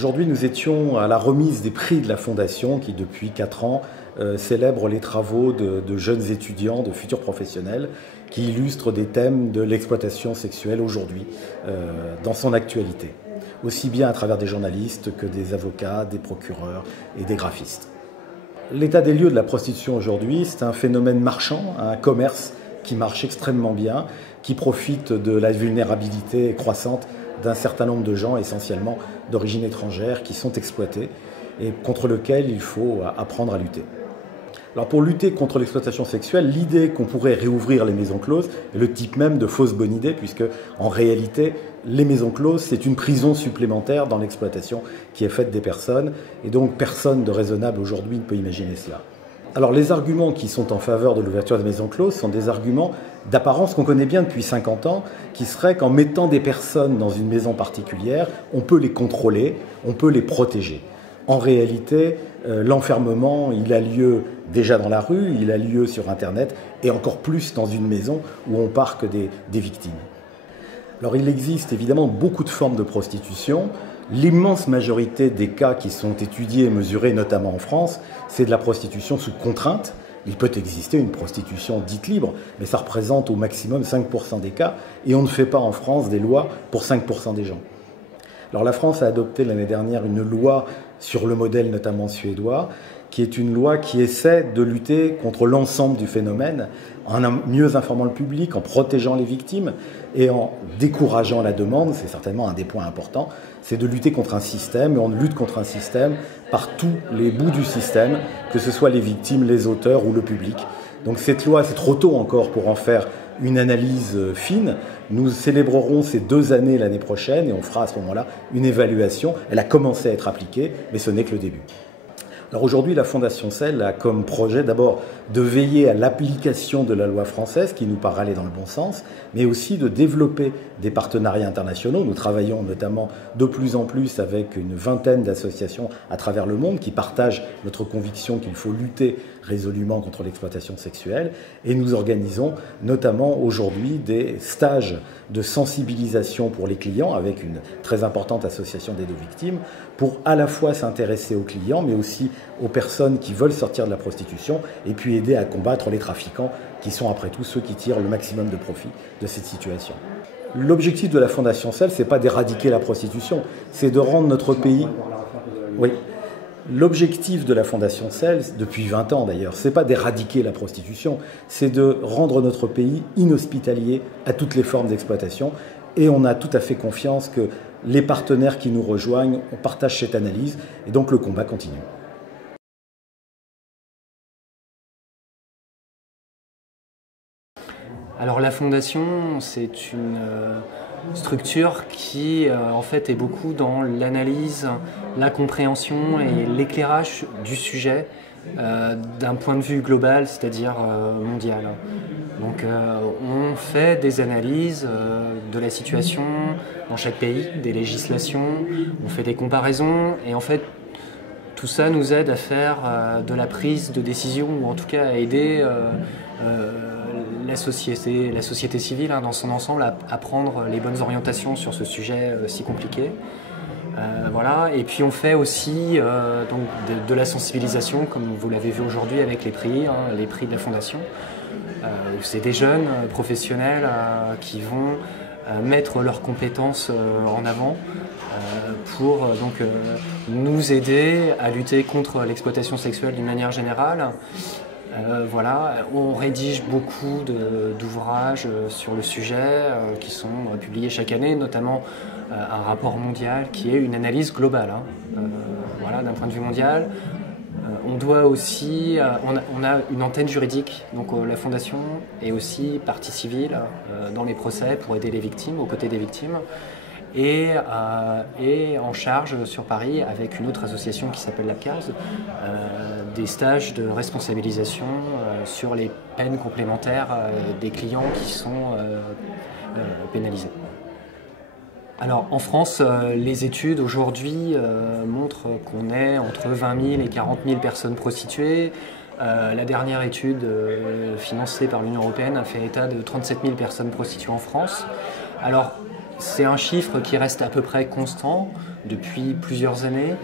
Aujourd'hui, nous étions à la remise des prix de la Fondation qui, depuis 4 ans, célèbre les travaux de jeunes étudiants, de futurs professionnels, qui illustrent des thèmes de l'exploitation sexuelle aujourd'hui, dans son actualité, aussi bien à travers des journalistes que des avocats, des procureurs et des graphistes. L'état des lieux de la prostitution aujourd'hui, c'est un phénomène marchand, un commerce qui marche extrêmement bien, qui profite de la vulnérabilité croissante d'un certain nombre de gens, essentiellement d'origine étrangère, qui sont exploités et contre lequel il faut apprendre à lutter. Alors pour lutter contre l'exploitation sexuelle, l'idée qu'on pourrait réouvrir les maisons closes est le type même de fausse bonne idée, puisque en réalité, les maisons closes, c'est une prison supplémentaire dans l'exploitation qui est faite des personnes, et donc personne de raisonnable aujourd'hui ne peut imaginer cela. Alors les arguments qui sont en faveur de l'ouverture des maisons closes sont des arguments d'apparence qu'on connaît bien depuis 50 ans, qui seraient qu'en mettant des personnes dans une maison particulière, on peut les contrôler, on peut les protéger. En réalité, l'enfermement, il a lieu déjà dans la rue, il a lieu sur Internet, et encore plus dans une maison où on parque des victimes. Alors il existe évidemment beaucoup de formes de prostitution. L'immense majorité des cas qui sont étudiés et mesurés, notamment en France, c'est de la prostitution sous contrainte. Il peut exister une prostitution dite libre, mais ça représente au maximum 5% des cas, et on ne fait pas en France des lois pour 5% des gens. Alors la France a adopté l'année dernière une loi sur le modèle notamment suédois, qui est une loi qui essaie de lutter contre l'ensemble du phénomène, en mieux informant le public, en protégeant les victimes et en décourageant la demande. C'est certainement un des points importants, c'est de lutter contre un système, et on lutte contre un système par tous les bouts du système, que ce soit les victimes, les auteurs ou le public. Donc cette loi, c'est trop tôt encore pour en faire une analyse fine. Nous célébrerons ces 2 années l'année prochaine et on fera à ce moment-là une évaluation. Elle a commencé à être appliquée, mais ce n'est que le début. Alors aujourd'hui, la Fondation CEL a comme projet d'abord de veiller à l'application de la loi française qui nous paraît aller dans le bon sens, mais aussi de développer des partenariats internationaux. Nous travaillons notamment de plus en plus avec une vingtaine d'associations à travers le monde qui partagent notre conviction qu'il faut lutter résolument contre l'exploitation sexuelle, et nous organisons notamment aujourd'hui des stages de sensibilisation pour les clients avec une très importante association d'aide aux victimes pour à la fois s'intéresser aux clients mais aussi aux personnes qui veulent sortir de la prostitution et puis aider à combattre les trafiquants qui sont après tout ceux qui tirent le maximum de profit de cette situation. L'objectif de la Fondation CEL, c'est pas d'éradiquer la prostitution, c'est de rendre notre pays... Oui. L'objectif de la Fondation CEL, depuis 20 ans d'ailleurs, c'est pas d'éradiquer la prostitution, c'est de rendre notre pays inhospitalier à toutes les formes d'exploitation. Et on a tout à fait confiance que les partenaires qui nous rejoignent partagent cette analyse, et donc le combat continue. Alors la Fondation, c'est une structure qui en fait est beaucoup dans l'analyse, la compréhension et l'éclairage du sujet d'un point de vue global, c'est-à-dire mondial. Donc on fait des analyses de la situation dans chaque pays, des législations, on fait des comparaisons et en fait tout ça nous aide à faire de la prise de décision ou en tout cas à aider la société civile dans son ensemble à prendre les bonnes orientations sur ce sujet si compliqué. Voilà. Et puis on fait aussi donc de la sensibilisation, comme vous l'avez vu aujourd'hui avec les prix de la Fondation. C'est des jeunes professionnels qui vont mettre leurs compétences en avant pour donc, nous aider à lutter contre l'exploitation sexuelle d'une manière générale. Voilà, on rédige beaucoup d'ouvrages sur le sujet qui sont publiés chaque année, notamment un rapport mondial qui est une analyse globale, voilà, d'un point de vue mondial. On doit aussi, on a une antenne juridique, donc la Fondation est aussi partie civile dans les procès pour aider les victimes, aux côtés des victimes. Et en charge sur Paris avec une autre association qui s'appelle l'APCARS, des stages de responsabilisation sur les peines complémentaires des clients qui sont pénalisés. Alors en France, les études aujourd'hui montrent qu'on est entre 20 000 et 40 000 personnes prostituées. La dernière étude financée par l'Union européenne a fait état de 37 000 personnes prostituées en France. Alors, c'est un chiffre qui reste à peu près constant. depuis plusieurs années,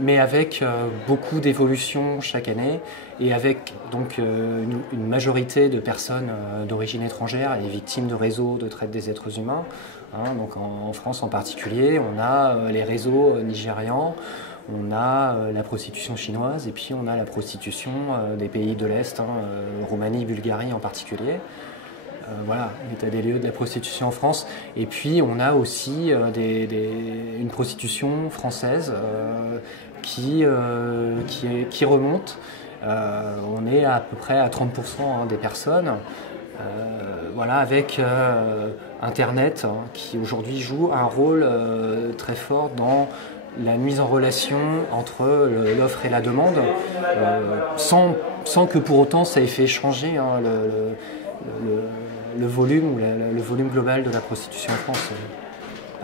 mais avec beaucoup d'évolutions chaque année et avec donc une majorité de personnes d'origine étrangère et victimes de réseaux de traite des êtres humains. Donc en France en particulier, on a les réseaux nigérians, on a la prostitution chinoise et puis on a la prostitution des pays de l'Est, Roumanie, Bulgarie en particulier. Voilà, l'état des lieux de la prostitution en France. Et puis on a aussi une prostitution française qui remonte. On est à peu près à 30% des personnes. Voilà, avec Internet qui aujourd'hui joue un rôle très fort dans la mise en relation entre l'offre et la demande, sans que pour autant ça ait fait changer le volume ou le volume global de la prostitution en France.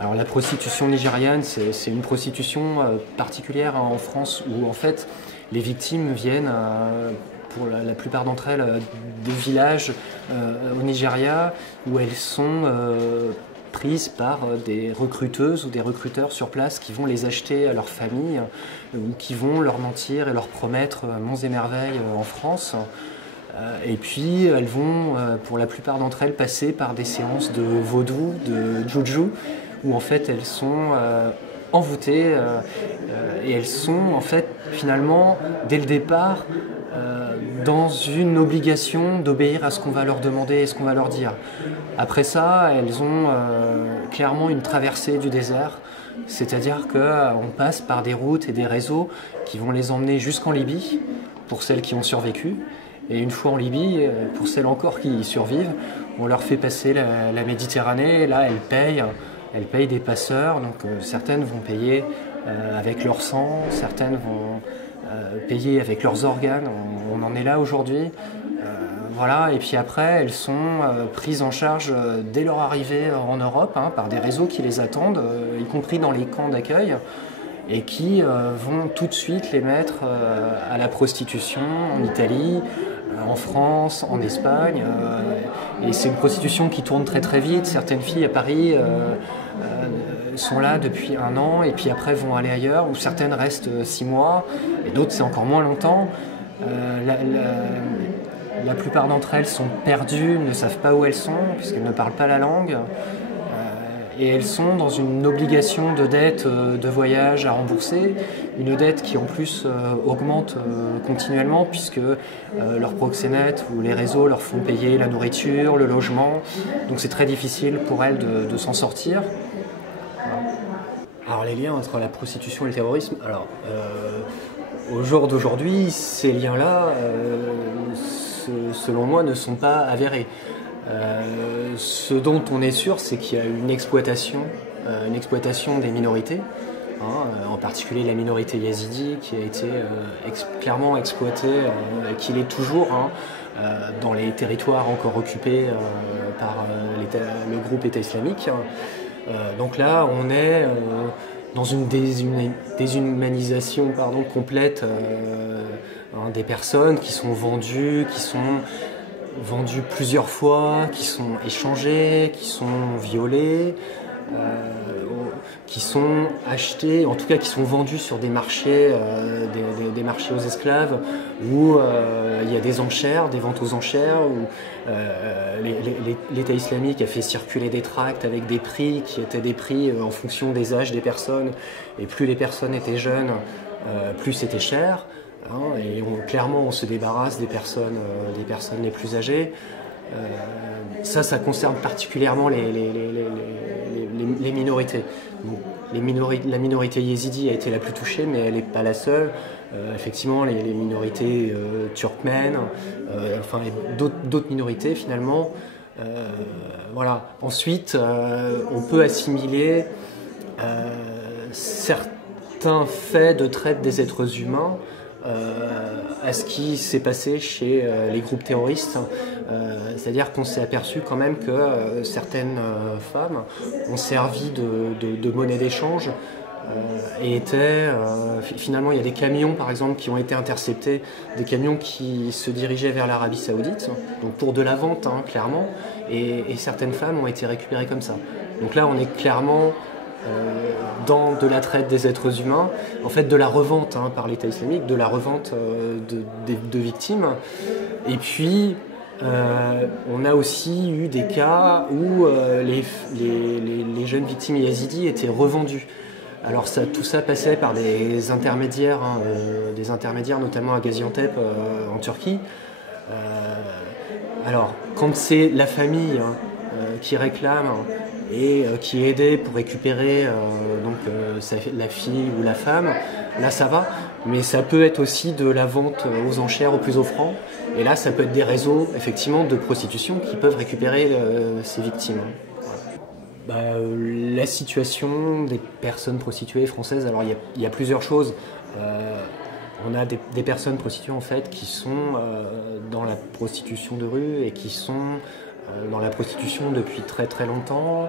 Alors la prostitution nigériane, c'est une prostitution particulière en France où en fait les victimes viennent, pour la plupart d'entre elles, des villages au Nigeria où elles sont prises par des recruteuses ou des recruteurs sur place qui vont les acheter à leur famille ou qui vont leur mentir et leur promettre monts et merveilles en France. Et puis elles vont, pour la plupart d'entre elles, passer par des séances de vaudou, de juju, où en fait elles sont envoûtées et elles sont en fait finalement dès le départ dans une obligation d'obéir à ce qu'on va leur demander et ce qu'on va leur dire. Après ça, elles ont clairement une traversée du désert, c'est-à-dire qu'on passe par des routes et des réseaux qui vont les emmener jusqu'en Libye, pour celles qui ont survécu. Et une fois en Libye, pour celles encore qui y survivent, on leur fait passer la Méditerranée. Là, elles payent des passeurs. Donc certaines vont payer avec leur sang, certaines vont payer avec leurs organes. On en est là aujourd'hui. Voilà. Et puis après, elles sont prises en charge dès leur arrivée en Europe par des réseaux qui les attendent, y compris dans les camps d'accueil, et qui vont tout de suite les mettre à la prostitution en Italie, en France, en Espagne. Et c'est une prostitution qui tourne très très vite. Certaines filles à Paris sont là depuis 1 an et puis après vont aller ailleurs, ou certaines restent 6 mois, et d'autres c'est encore moins longtemps. La plupart d'entre elles sont perdues, ne savent pas où elles sont, puisqu'elles ne parlent pas la langue. Et elles sont dans une obligation de dette de voyage à rembourser, une dette qui en plus augmente continuellement puisque leurs proxénètes ou les réseaux leur font payer la nourriture, le logement, donc c'est très difficile pour elles de s'en sortir. Alors les liens entre la prostitution et le terrorisme, alors au jour d'aujourd'hui, ces liens-là, selon moi, ne sont pas avérés. Ce dont on est sûr, c'est qu'il y a une exploitation des minorités, en particulier la minorité yazidi qui a été clairement exploitée, qui l'est toujours dans les territoires encore occupés par le groupe État islamique. Donc là, on est dans une déshumanisation complète des personnes qui sont vendues plusieurs fois, qui sont échangées, qui sont violées, qui sont achetées, en tout cas qui sont vendues sur des marchés, des marchés aux esclaves, où il y a des enchères, des ventes aux enchères, où l'État islamique a fait circuler des tracts avec des prix qui étaient des prix en fonction des âges des personnes, et plus les personnes étaient jeunes, plus c'était cher. Et clairement on se débarrasse des personnes les plus âgées. Ça concerne particulièrement les minorités. Donc, la minorité yézidi a été la plus touchée, mais elle n'est pas la seule. Effectivement, les minorités turkmènes, d'autres minorités finalement. Voilà. Ensuite, on peut assimiler certains faits de traite des êtres humains à ce qui s'est passé chez les groupes terroristes. C'est-à-dire qu'on s'est aperçu quand même que certaines femmes ont servi de monnaie d'échange et étaient... finalement, il y a des camions, par exemple, qui ont été interceptés, des camions qui se dirigeaient vers l'Arabie Saoudite, donc pour de la vente, clairement, et certaines femmes ont été récupérées comme ça. Donc là, on est clairement dans de la traite des êtres humains, en fait de la revente par l'État islamique, de la revente de victimes. Et puis on a aussi eu des cas où les jeunes victimes yazidis étaient revendues. Alors tout ça passait par des intermédiaires notamment à Gaziantep en Turquie. Alors quand c'est la famille qui réclame et qui est aidée pour récupérer la fille ou la femme, là ça va, mais ça peut être aussi de la vente aux enchères, au plus offrant, et là ça peut être des réseaux effectivement de prostitution qui peuvent récupérer ces victimes. La situation des personnes prostituées françaises, alors il y a plusieurs choses. On a des personnes prostituées en fait qui sont dans la prostitution de rue et qui sont dans la prostitution depuis très très longtemps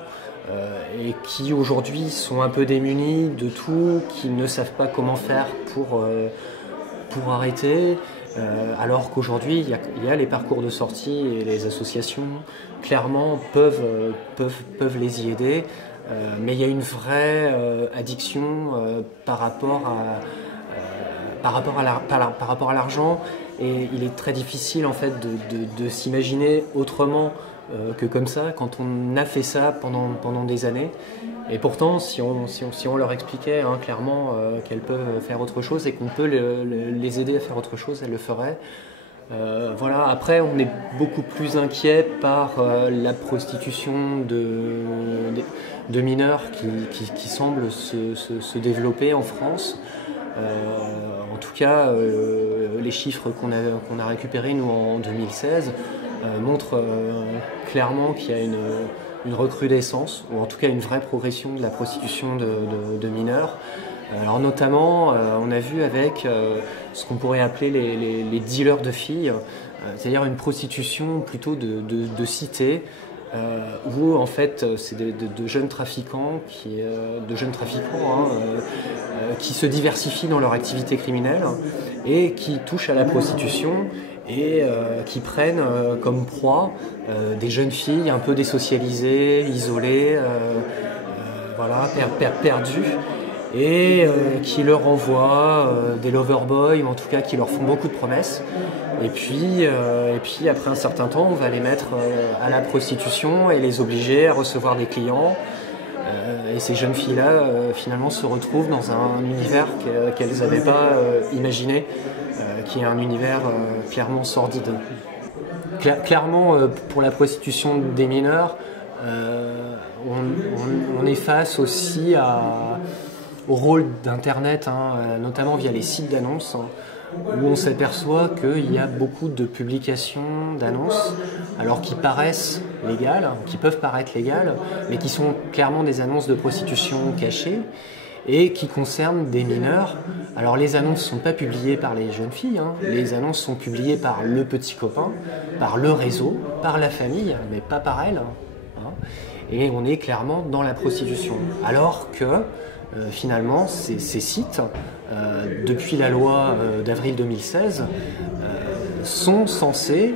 et qui aujourd'hui sont un peu démunis de tout, qui ne savent pas comment faire pour arrêter, alors qu'aujourd'hui il y a les parcours de sortie et les associations clairement peuvent les y aider, mais il y a une vraie addiction par rapport à l'argent, et il est très difficile en fait de s'imaginer autrement que comme ça quand on a fait ça pendant des années. Et pourtant si on leur expliquait clairement qu'elles peuvent faire autre chose et qu'on peut les aider à faire autre chose, elles le feraient. Voilà. Après on est beaucoup plus inquiet par la prostitution de mineurs qui semble se développer en France. En tout cas, les chiffres qu'on a récupérés nous en 2016 montrent clairement qu'il y a une recrudescence, ou en tout cas une vraie progression de la prostitution de mineurs. Alors notamment, on a vu avec ce qu'on pourrait appeler les dealers de filles, c'est-à-dire une prostitution plutôt de cité, où en fait c'est de jeunes trafiquants qui se diversifient dans leur activité criminelle et qui touchent à la prostitution et qui prennent comme proie des jeunes filles un peu désocialisées, isolées, perdues, et qui leur envoient des loverboys, ou en tout cas qui leur font beaucoup de promesses. Et puis après un certain temps, on va les mettre à la prostitution et les obliger à recevoir des clients. Et ces jeunes filles-là, finalement, se retrouvent dans un univers qu'elles n'avaient pas imaginé, qui est un univers clairement sordide. Clairement, pour la prostitution des mineurs, on est face aussi au rôle d'Internet, notamment via les sites d'annonces, où on s'aperçoit qu'il y a beaucoup de publications d'annonces, alors qui paraissent légales, qui peuvent paraître légales, mais qui sont clairement des annonces de prostitution cachées et qui concernent des mineurs. Alors les annonces ne sont pas publiées par les jeunes filles, les annonces sont publiées par le petit copain, par le réseau, par la famille, mais pas par elles. Et on est clairement dans la prostitution. Alors que finalement, ces sites, depuis la loi d'avril 2016, sont censés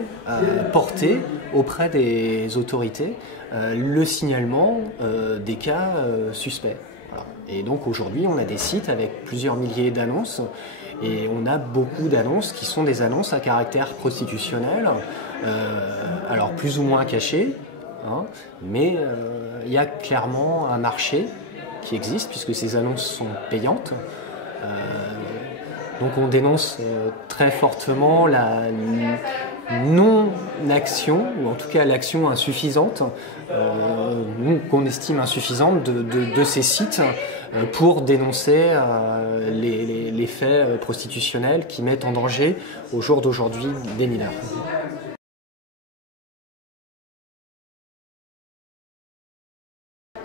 porter auprès des autorités le signalement des cas suspects. Voilà. Et donc aujourd'hui, on a des sites avec plusieurs milliers d'annonces, et on a beaucoup d'annonces qui sont des annonces à caractère prostitutionnel, alors plus ou moins cachées, mais il y a clairement un marché qui existe puisque ces annonces sont payantes. Donc on dénonce très fortement la non-action, ou en tout cas l'action insuffisante, qu'on estime insuffisante de ces sites pour dénoncer les faits prostitutionnels qui mettent en danger au jour d'aujourd'hui des mineurs.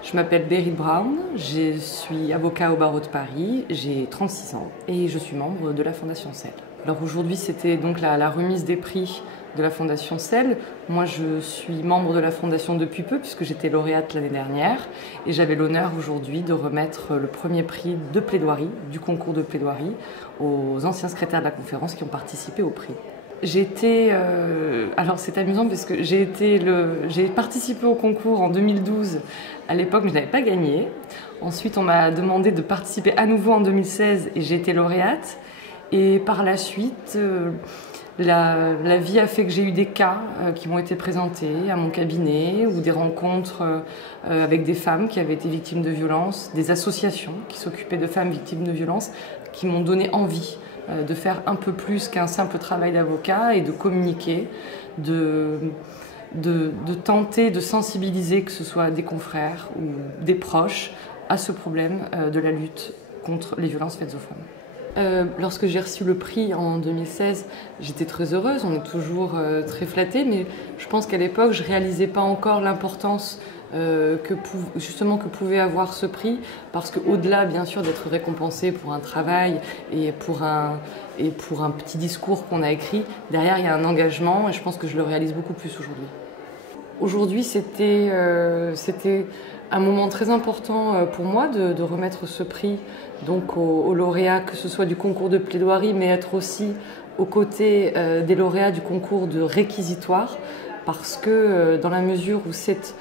Je m'appelle Beryl Brown, je suis avocat au barreau de Paris, j'ai 36 ans et je suis membre de la Fondation CEL. Alors aujourd'hui c'était donc la remise des prix de la Fondation CEL. Moi je suis membre de la Fondation depuis peu puisque j'étais lauréate l'année dernière et j'avais l'honneur aujourd'hui de remettre le premier prix de plaidoirie, du concours de plaidoirie, aux anciens secrétaires de la conférence qui ont participé au prix. Alors c'est amusant parce que j'ai participé au concours en 2012. À l'époque, je n'avais pas gagné. Ensuite, on m'a demandé de participer à nouveau en 2016 et j'ai été lauréate. Et par la suite, la vie a fait que j'ai eu des cas qui m'ont été présentés à mon cabinet ou des rencontres avec des femmes qui avaient été victimes de violences, des associations qui s'occupaient de femmes victimes de violences, qui m'ont donné envie de faire un peu plus qu'un simple travail d'avocat et de communiquer, de tenter de sensibiliser, que ce soit des confrères ou des proches, à ce problème de la lutte contre les violences faites aux femmes. Lorsque j'ai reçu le prix en 2016, j'étais très heureuse, on est toujours très flattés, mais je pense qu'à l'époque, je ne réalisais pas encore l'importance que pouvait avoir ce prix, parce qu'au-delà, bien sûr, d'être récompensé pour un travail et pour un petit discours qu'on a écrit, derrière, il y a un engagement, et je pense que je le réalise beaucoup plus aujourd'hui. Aujourd'hui, c'était un moment très important pour moi de remettre ce prix donc aux lauréats, que ce soit du concours de plaidoirie, mais être aussi aux côtés des lauréats du concours de réquisitoire, parce que dans la mesure où c'est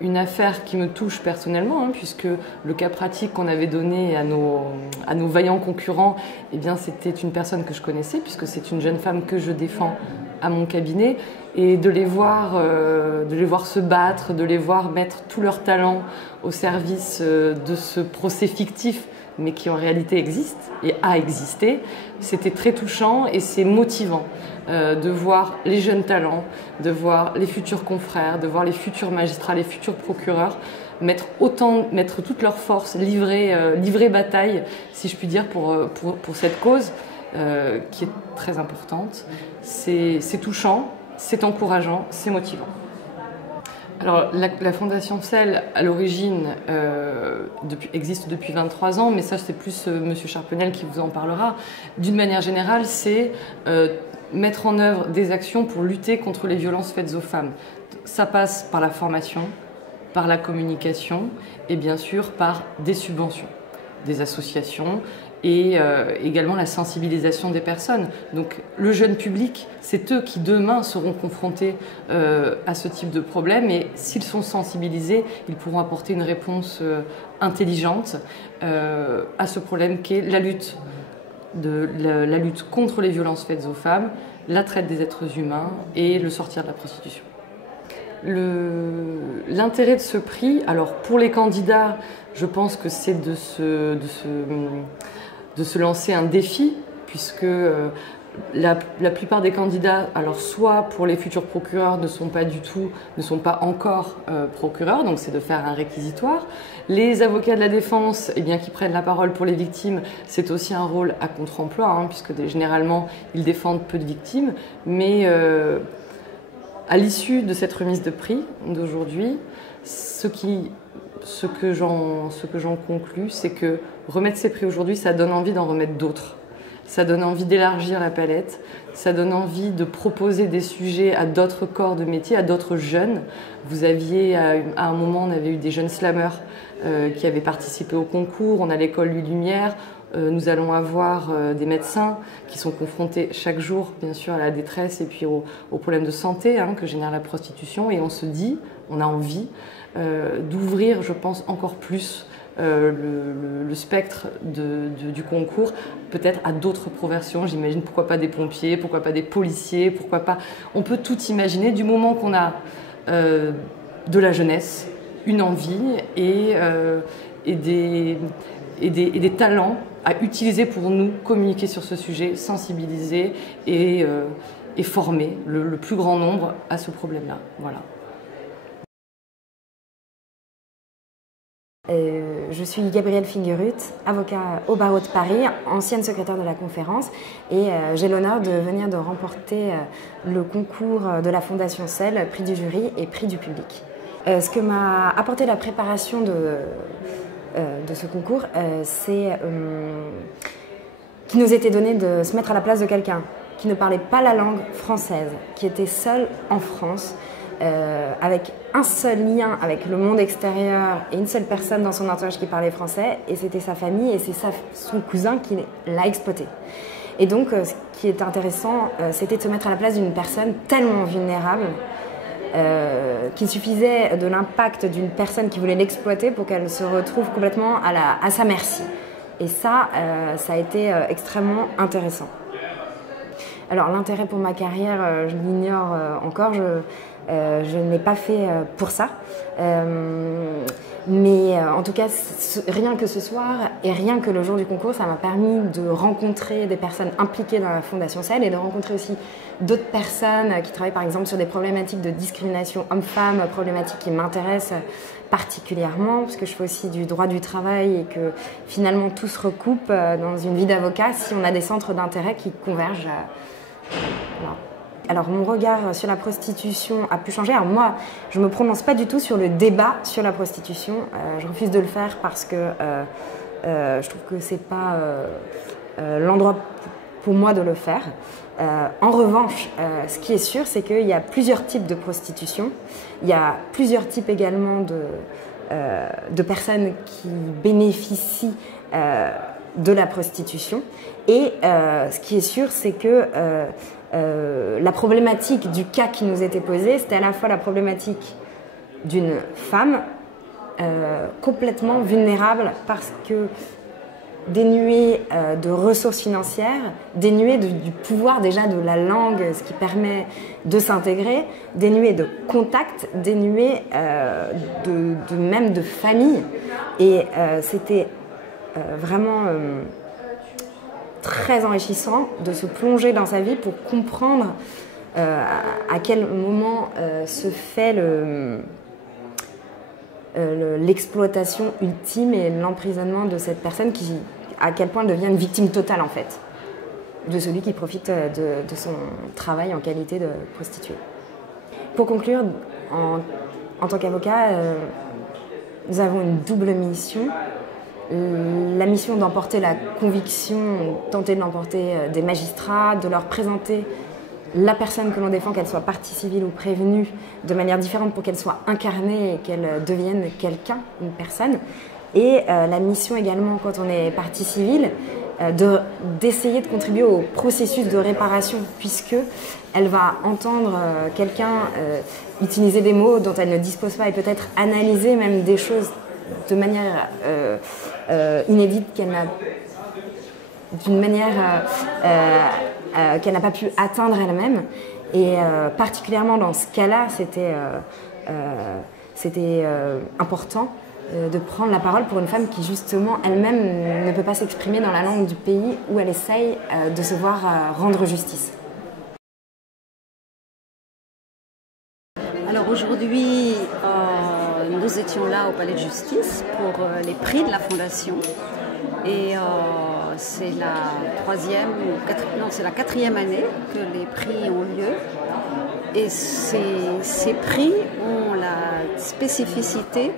une affaire qui me touche personnellement, puisque le cas pratique qu'on avait donné à nos vaillants concurrents, eh bien, c'était une personne que je connaissais, puisque c'est une jeune femme que je défends à mon cabinet, et de les voir se battre, de les voir mettre tout leur talent au service de ce procès fictif, mais qui en réalité existe et a existé, c'était très touchant et c'est motivant de voir les jeunes talents, de voir les futurs confrères, de voir les futurs magistrats, les futurs procureurs mettre toutes leurs forces, livrer bataille, si je puis dire, pour cette cause qui est très importante. C'est touchant, c'est encourageant, c'est motivant. Alors, la Fondation SEL, à l'origine, existe depuis 23 ans, mais ça, c'est plus M. Charpenel qui vous en parlera. D'une manière générale, c'est mettre en œuvre des actions pour lutter contre les violences faites aux femmes. Ça passe par la formation, par la communication et bien sûr par des subventions, des associations et également la sensibilisation des personnes. Donc le jeune public, c'est eux qui demain seront confrontés à ce type de problème et s'ils sont sensibilisés, ils pourront apporter une réponse intelligente à ce problème qu'est la lutte contre les violences faites aux femmes, la traite des êtres humains et le sortir de la prostitution. L'intérêt de ce prix, alors pour les candidats, je pense que c'est de se lancer un défi, puisque la plupart des candidats, alors soit pour les futurs procureurs, ne sont pas encore procureurs, donc c'est de faire un réquisitoire. Les avocats de la défense, eh bien, qui prennent la parole pour les victimes, c'est aussi un rôle à contre-emploi, puisque généralement ils défendent peu de victimes, mais à l'issue de cette remise de prix d'aujourd'hui, ce que j'en conclus, c'est que remettre ces prix aujourd'hui, ça donne envie d'en remettre d'autres. Ça donne envie d'élargir la palette, ça donne envie de proposer des sujets à d'autres corps de métier, à d'autres jeunes. Vous aviez, à un moment, on avait eu des jeunes slammeurs qui avaient participé au concours, on a l'école Lumière. Nous allons avoir des médecins qui sont confrontés chaque jour, bien sûr, à la détresse et puis aux problèmes de santé que génère la prostitution. Et on a envie d'ouvrir, je pense, encore plus le spectre du concours, peut-être à d'autres professions. J'imagine, pourquoi pas des pompiers, pourquoi pas des policiers, pourquoi pas... On peut tout imaginer du moment qu'on a de la jeunesse, une envie et des talents à utiliser pour nous communiquer sur ce sujet, sensibiliser et former le plus grand nombre à ce problème-là. Voilà. Je suis Gabrielle Fingerhut, avocat au barreau de Paris, ancienne secrétaire de la conférence et j'ai l'honneur de venir de remporter le concours de la Fondation SEL, prix du jury et prix du public. Ce que m'a apporté la préparation de ce concours, c'est qu'il nous était donné de se mettre à la place de quelqu'un qui ne parlait pas la langue française, qui était seul en France, avec un seul lien avec le monde extérieur et une seule personne dans son entourage qui parlait français, et c'était sa famille et c'est son cousin qui l'a exploité. Et donc, ce qui est intéressant, c'était de se mettre à la place d'une personne tellement vulnérable qu'il suffisait de l'impact d'une personne qui voulait l'exploiter pour qu'elle se retrouve complètement à sa merci. Et ça a été extrêmement intéressant. Alors l'intérêt pour ma carrière, je l'ignore encore, je ne l'ai pas fait pour ça. Mais en tout cas, rien que ce soir et rien que le jour du concours, ça m'a permis de rencontrer des personnes impliquées dans la Fondation SEL et de rencontrer aussi d'autres personnes qui travaillent par exemple sur des problématiques de discrimination homme-femme, problématiques qui m'intéressent particulièrement parce que je fais aussi du droit du travail et que finalement tout se recoupe dans une vie d'avocat si on a des centres d'intérêt qui convergent. Voilà. Alors mon regard sur la prostitution a pu changer. Alors moi, je ne me prononce pas du tout sur le débat sur la prostitution. Je refuse de le faire parce que je trouve que ce n'est pas l'endroit pour moi de le faire. En revanche, ce qui est sûr, c'est qu'il y a plusieurs types de prostitution. Il y a plusieurs types également de personnes qui bénéficient de la prostitution. Et ce qui est sûr, c'est que la problématique du cas qui nous était posé, c'était à la fois la problématique d'une femme complètement vulnérable parce que dénuée de ressources financières, dénuée du pouvoir déjà de la langue, ce qui permet de s'intégrer, dénuée de contacts, dénuée même de famille. Et c'était vraiment très enrichissant de se plonger dans sa vie pour comprendre à quel moment se fait l'exploitation ultime et l'emprisonnement de cette personne qui, à quel point devient une victime totale en fait, de celui qui profite de son travail en qualité de prostituée. Pour conclure, en tant qu'avocat, nous avons une double mission. La mission d'emporter la conviction, tenter de l'emporter des magistrats, de leur présenter la personne que l'on défend, qu'elle soit partie civile ou prévenue, de manière différente pour qu'elle soit incarnée et qu'elle devienne quelqu'un, une personne. Et la mission également, quand on est partie civile, d'essayer de contribuer au processus de réparation, puisque elle va entendre quelqu'un utiliser des mots dont elle ne dispose pas et peut-être analyser même des choses de manière inédite d'une manière qu'elle n'a pas pu atteindre elle-même. Et particulièrement dans ce cas-là, c'était important de prendre la parole pour une femme qui justement elle-même ne peut pas s'exprimer dans la langue du pays où elle essaye de se voir rendre justice. Alors aujourd'hui, nous étions là au Palais de Justice pour les prix de la Fondation et c'est la quatrième année que les prix ont lieu et ces prix ont la spécificité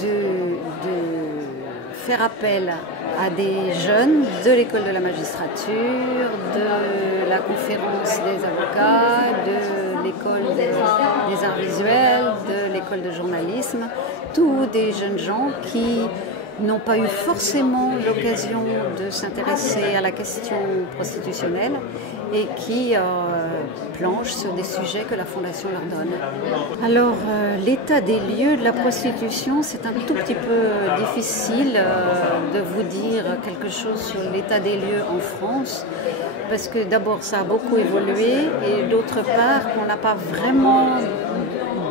de faire appel à des jeunes de l'école de la magistrature, de la conférence des avocats, de l'école des arts visuels, de l'école de journalisme, tous des jeunes gens qui n'ont pas eu forcément l'occasion de s'intéresser à la question prostitutionnelle et qui planchent sur des sujets que la Fondation leur donne. Alors, l'état des lieux de la prostitution, c'est un tout petit peu difficile de vous dire quelque chose sur l'état des lieux en France, parce que d'abord, ça a beaucoup évolué et d'autre part, on n'a pas vraiment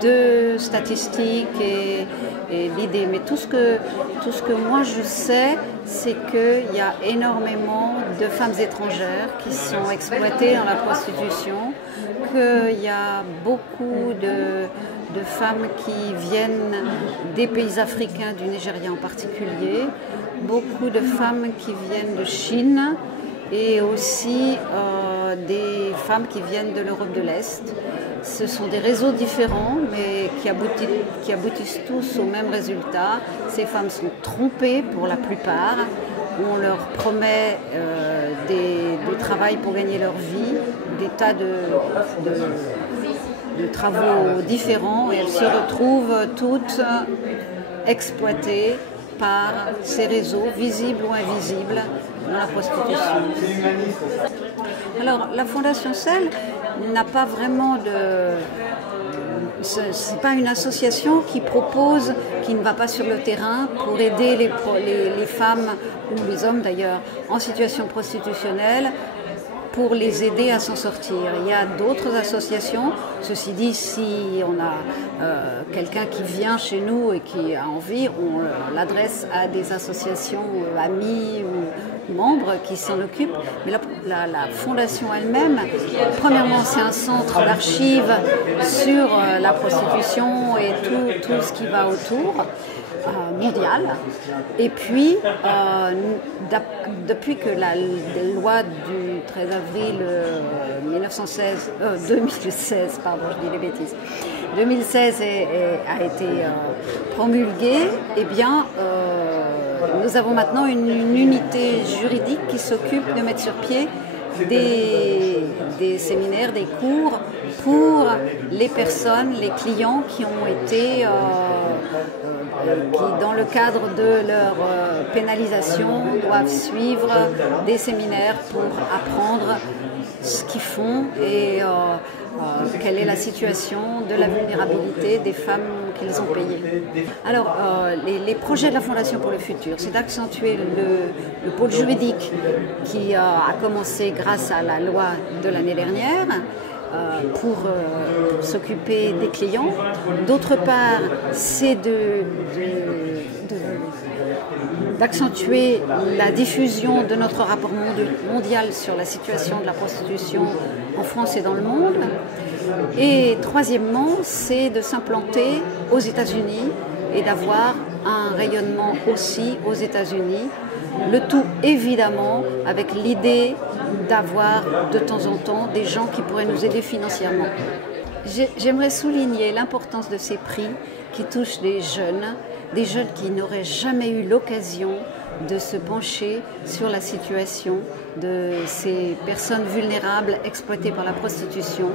de statistiques et l'idée. Mais tout ce que moi je sais, c'est qu'il y a énormément de femmes étrangères qui sont exploitées dans la prostitution, qu'il y a beaucoup de femmes qui viennent des pays africains, du Nigeria en particulier, beaucoup de femmes qui viennent de Chine et aussi des femmes qui viennent de l'Europe de l'Est. Ce sont des réseaux différents, mais qui aboutissent tous au même résultat. Ces femmes sont trompées pour la plupart. On leur promet du travail pour gagner leur vie, des tas de travaux différents, et elles se retrouvent toutes exploitées par ces réseaux, visibles ou invisibles, dans la prostitution. Alors, la Fondation Cell n'a pas vraiment de... C'est pas une association qui propose, qui ne va pas sur le terrain pour aider les femmes, ou les hommes d'ailleurs, en situation prostitutionnelle, pour les aider à s'en sortir. Il y a d'autres associations. Ceci dit, si on a quelqu'un qui vient chez nous et qui a envie, on l'adresse à des associations amis ou membres qui s'en occupent. Mais la fondation elle-même, premièrement, c'est un centre d'archives sur la prostitution et tout ce qui va autour. Mondial. Et puis, depuis que la loi du 13 avril 2016, pardon, je dis les bêtises, 2016 a été promulguée, eh bien, nous avons maintenant une unité juridique qui s'occupe de mettre sur pied des séminaires, des cours pour les personnes, les clients qui ont été, qui dans le cadre de leur pénalisation doivent suivre des séminaires pour apprendre ce qu'ils font et quelle est la situation de la vulnérabilité des femmes qu'ils ont payées. Alors, les projets de la Fondation pour le futur, c'est d'accentuer le pôle juridique qui a commencé grâce à la loi de l'année dernière pour s'occuper des clients. D'autre part, c'est d'accentuer la diffusion de notre rapport mondial sur la situation de la prostitution en France et dans le monde. Et troisièmement, c'est de s'implanter aux États-Unis et d'avoir un rayonnement aussi aux États-Unis. Le tout évidemment avec l'idée d'avoir de temps en temps des gens qui pourraient nous aider financièrement. J'aimerais souligner l'importance de ces prix qui touchent des jeunes qui n'auraient jamais eu l'occasion de se pencher sur la situation de ces personnes vulnérables exploitées par la prostitution.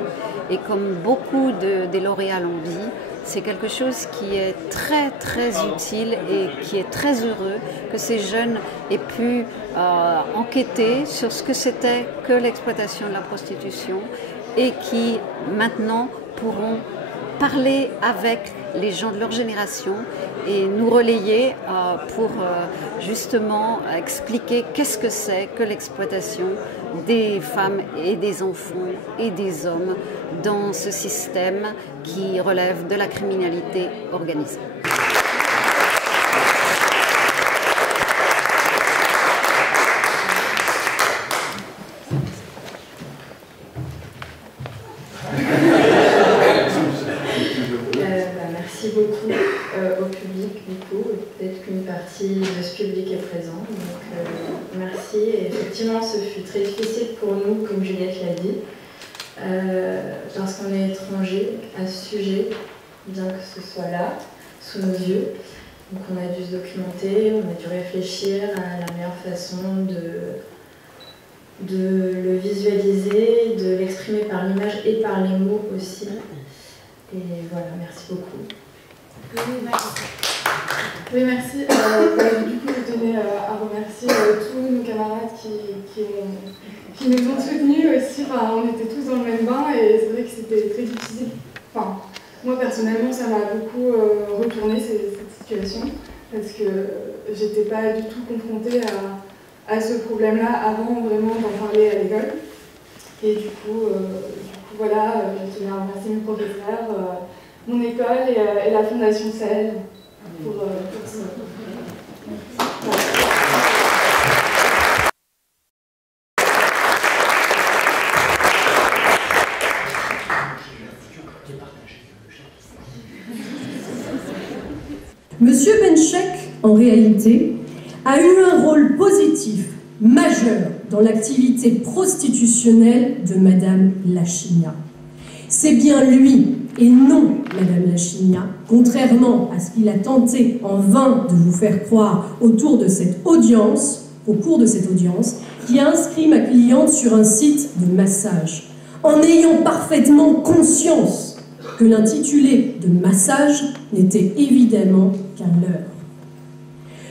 Et comme beaucoup des lauréats l'ont dit, c'est quelque chose qui est très très utile et qui est très heureux que ces jeunes aient pu enquêter sur ce que c'était que l'exploitation de la prostitution et qui maintenant pourront parler avec les gens de leur génération et nous relayer pour justement expliquer qu'est-ce que c'est que l'exploitation des femmes et des enfants et des hommes dans ce système qui relève de la criminalité organisée. Merci beaucoup au public du coup, peut-être qu'une partie de ce public est présent, donc merci. Et effectivement, ce fut très difficile pour nous, comme Juliette l'a dit, parce qu'on est étranger à ce sujet, bien que ce soit là, sous nos yeux. Donc on a dû se documenter, on a dû réfléchir à la meilleure façon de le visualiser, de l'exprimer par l'image et par les mots aussi. Et voilà, merci beaucoup. Oui, merci. Du coup, je tenais à remercier tous nos camarades qui nous ont soutenus aussi. Enfin, on était tous dans le même bain et c'est vrai que c'était très difficile. Enfin, moi, personnellement, ça m'a beaucoup retourné cette situation parce que j'étais pas du tout confrontée à ce problème-là avant vraiment d'en parler à l'école. Et du coup, voilà, je tenais à remercier mes professeurs, mon école et la Fondation Cell pour ça. Monsieur Benchek, en réalité, a eu un rôle positif, majeur, dans l'activité prostitutionnelle de Madame Lachina. C'est bien lui, et non Madame Lachina, contrairement à ce qu'il a tenté en vain de vous faire croire au cours de cette audience, qui a inscrit ma cliente sur un site de massage, en ayant parfaitement conscience que l'intitulé de massage n'était évidemment qu'un leurre.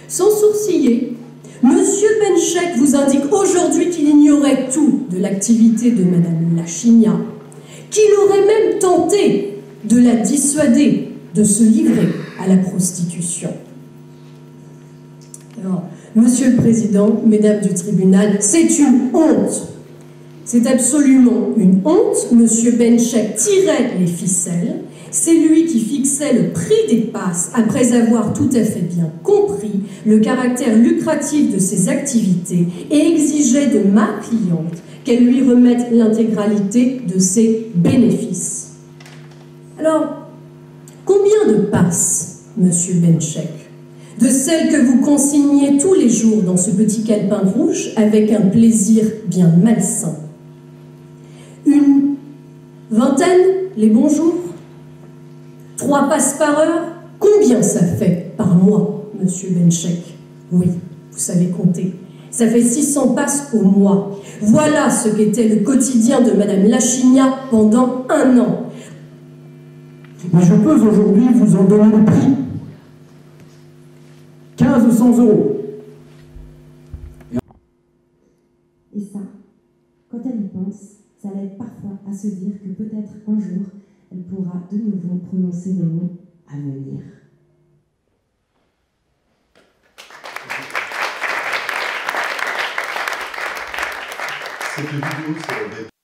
Sans sourciller, Monsieur Benchek vous indique aujourd'hui qu'il ignorait tout de l'activité de Madame Lachigna, qu'il aurait même tenté de la dissuader de se livrer à la prostitution. Alors, Monsieur le Président, Mesdames du tribunal, c'est une honte. C'est absolument une honte. Monsieur Benchek tirait les ficelles. C'est lui qui fixait le prix des passes après avoir tout à fait bien compris le caractère lucratif de ses activités et exigeait de ma cliente qu'elle lui remette l'intégralité de ses bénéfices. Alors, combien de passes, Monsieur Benchek? De celles que vous consignez tous les jours dans ce petit calepin rouge avec un plaisir bien malsain? Une vingtaine, les bons jours? 3 passes par heure? Combien ça fait par mois, Monsieur Benchek? Oui, vous savez compter. Ça fait 600 passes au mois. Voilà ce qu'était le quotidien de Madame Lachigna pendant 1 an. Mais je peux aujourd'hui vous en donner le prix. 1500 €. Et ça, quand elle y pense, ça l'aide parfois à se dire que peut-être un jour, elle pourra de nouveau prononcer le mot « à venir ». Cette vidéo, c'est la